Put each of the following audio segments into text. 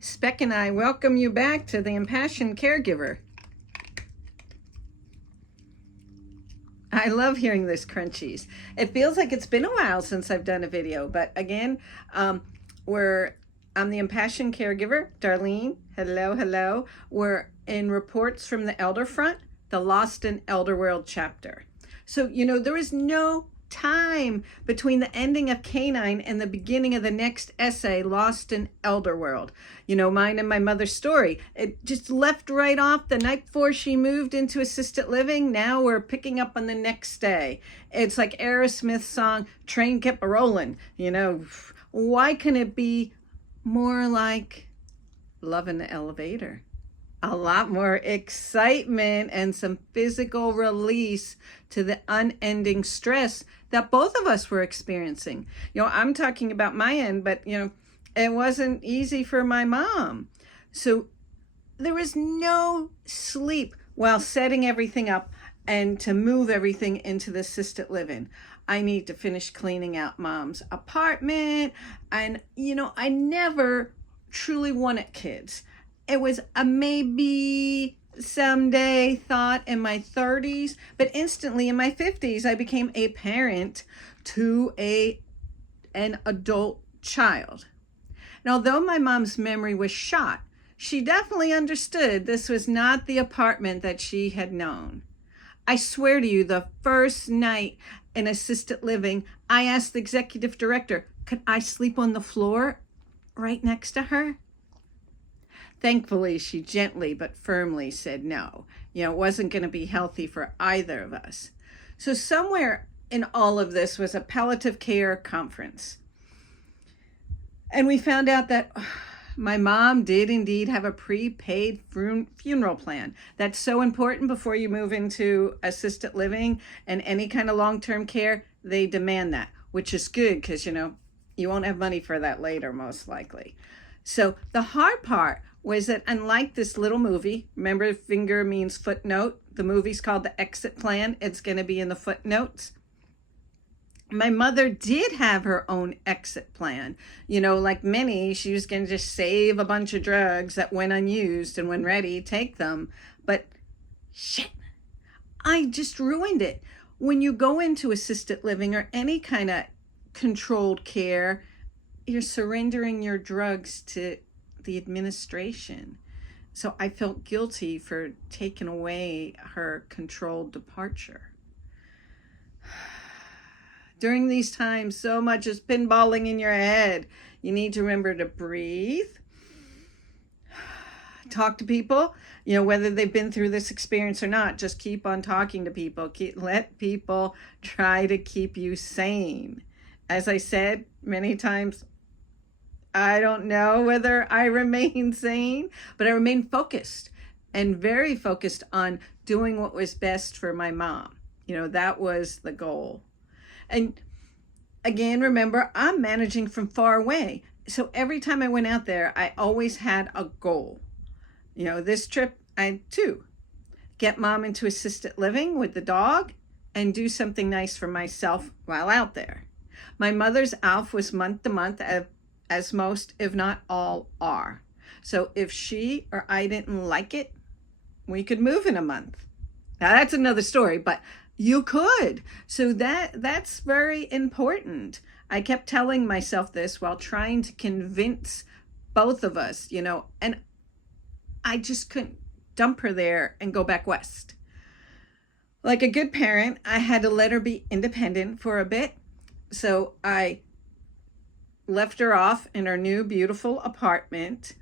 Speck and I welcome you back to the Impassioned Caregiver. I love hearing this crunchies. It feels like it's been a while since I've done a video, but again, I'm the Impassioned Caregiver, Darlene. Hello. We're in Reports from the Elder Front, the Lost in Elder World chapter. So, there is no time between the ending of Canine and the beginning of the next essay, Lost in Elder World. Mine and my mother's story. It just left right off the night before she moved into assisted living. Now we're picking up on the next day. It's like Aerosmith's song, Train Kept a-Rolling. Why can it be more like Love in the Elevator? A lot more excitement and some physical release to the unending stress that both of us were experiencing. I'm talking about my end, but it wasn't easy for my mom. So there was no sleep while setting everything up and to move everything into the assisted living. I need to finish cleaning out mom's apartment. And, I never truly wanted kids. It was a maybe someday thought in my 30s, but instantly in my 50s, I became a parent to an adult child. And although my mom's memory was shot, she definitely understood this was not the apartment that she had known. I swear to you, the first night in assisted living, I asked the executive director, could I sleep on the floor right next to her? Thankfully, she gently but firmly said no. It wasn't going to be healthy for either of us. So somewhere in all of this was a palliative care conference. And we found out that my mom did indeed have a prepaid funeral plan. That's so important before you move into assisted living and any kind of long-term care. They demand that, which is good because, you won't have money for that later, most likely. So the hard part was that unlike this little movie, remember finger means footnote, the movie's called The Exit Plan, it's going to be in the footnotes. My mother did have her own exit plan. Like many, she was going to just save a bunch of drugs that went unused and when ready, take them. But shit, I just ruined it. When you go into assisted living or any kind of controlled care, you're surrendering your drugs to the administration. So I felt guilty for taking away her controlled departure. During these times, so much is pinballing in your head. You need to remember to breathe. Talk to people, whether they've been through this experience or not. Just keep on talking to people. Let people try to keep you sane. As I said many times, I don't know whether I remain sane, but I remain focused and very focused on doing what was best for my mom. That was the goal. And again, remember, I'm managing from far away. So every time I went out there, I always had a goal. This trip, I had two. Get mom into assisted living with the dog and do something nice for myself while out there. My mother's ALF was month to month, as most, if not all, are. So if she or I didn't like it, we could move in a month. Now that's another story, but you could. So that's very important. I kept telling myself this while trying to convince both of us, and I just couldn't dump her there and go back west. Like a good parent, I had to let her be independent for a bit. So I left her off in her new beautiful apartment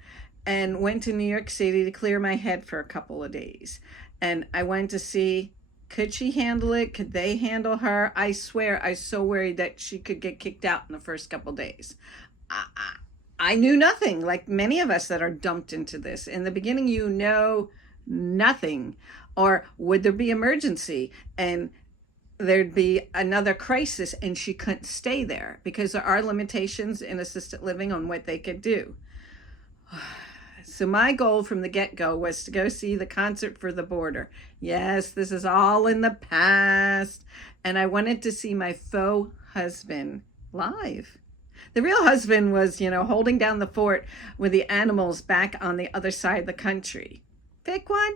and went to New York City to clear my head for a couple of days. And I went to see, could she handle it? Could they handle her? I swear, I was so worried that she could get kicked out in the first couple of days. I knew nothing, like many of us that are dumped into this. In the beginning, you know nothing. Or would there be emergency? And there'd be another crisis and she couldn't stay there because there are limitations in assisted living on what they could do. So my goal from the get-go was to go see the Concert for the Border. Yes, this is all in the past. And I wanted to see my faux husband live. The real husband was, holding down the fort with the animals back on the other side of the country. Pick one?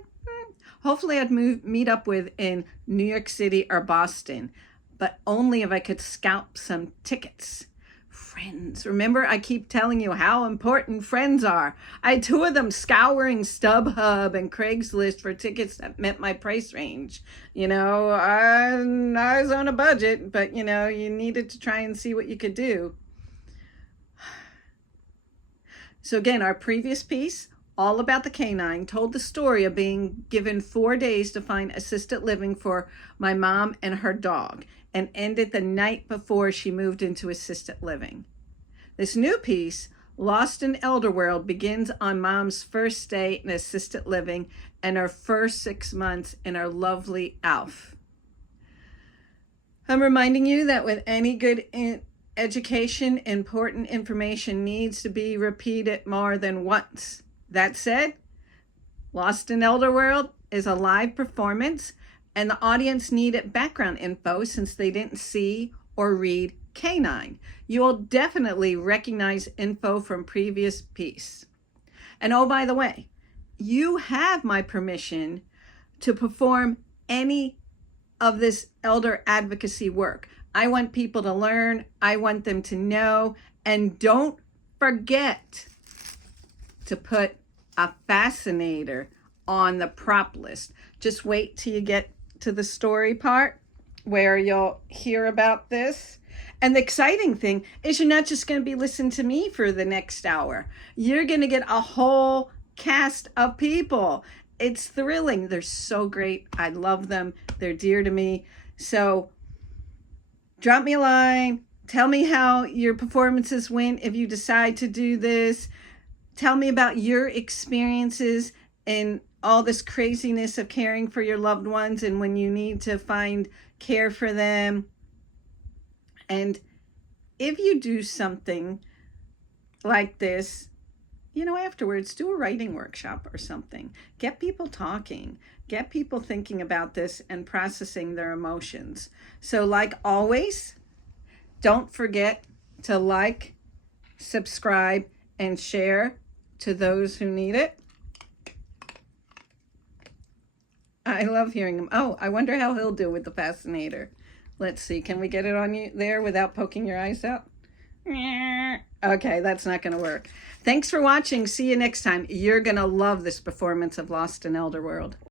Hopefully I'd meet up with in New York City or Boston, but only if I could scalp some tickets. Friends. Remember, I keep telling you how important friends are. I had 2 of them scouring StubHub and Craigslist for tickets that met my price range. I was on a budget, but, you needed to try and see what you could do. So again, our previous piece, all about the canine, told the story of being given 4 days to find assisted living for my mom and her dog, and ended the night before she moved into assisted living. This new piece, Lost in Elderworld, begins on Mom's first day in assisted living and her first 6 months in our lovely ALF. I'm reminding you that with any good education, important information needs to be repeated more than once. That said, Lost in Elderworld is a live performance, and the audience needed background info since they didn't see or read canine. You will definitely recognize info from previous piece. And oh, by the way, you have my permission to perform any of this elder advocacy work. I want people to learn. I want them to know. And don't forget to put a fascinator on the prop list. Just wait till you get to the story part where you'll hear about this. And the exciting thing is you're not just going to be listening to me for the next hour. You're going to get a whole cast of people. It's thrilling. They're so great. I love them. They're dear to me. So drop me a line. Tell me how your performances went if you decide to do this. Tell me about your experiences in all this craziness of caring for your loved ones and when you need to find care for them. And if you do something like this, afterwards, do a writing workshop or something. Get people talking. Get people thinking about this and processing their emotions. So like always, don't forget to like, subscribe, and share to those who need it. I love hearing him. Oh, I wonder how he'll do with the fascinator. Let's see. Can we get it on you there without poking your eyes out? Okay, that's not going to work. Thanks for watching. See you next time. You're going to love this performance of Lost in Elderworld.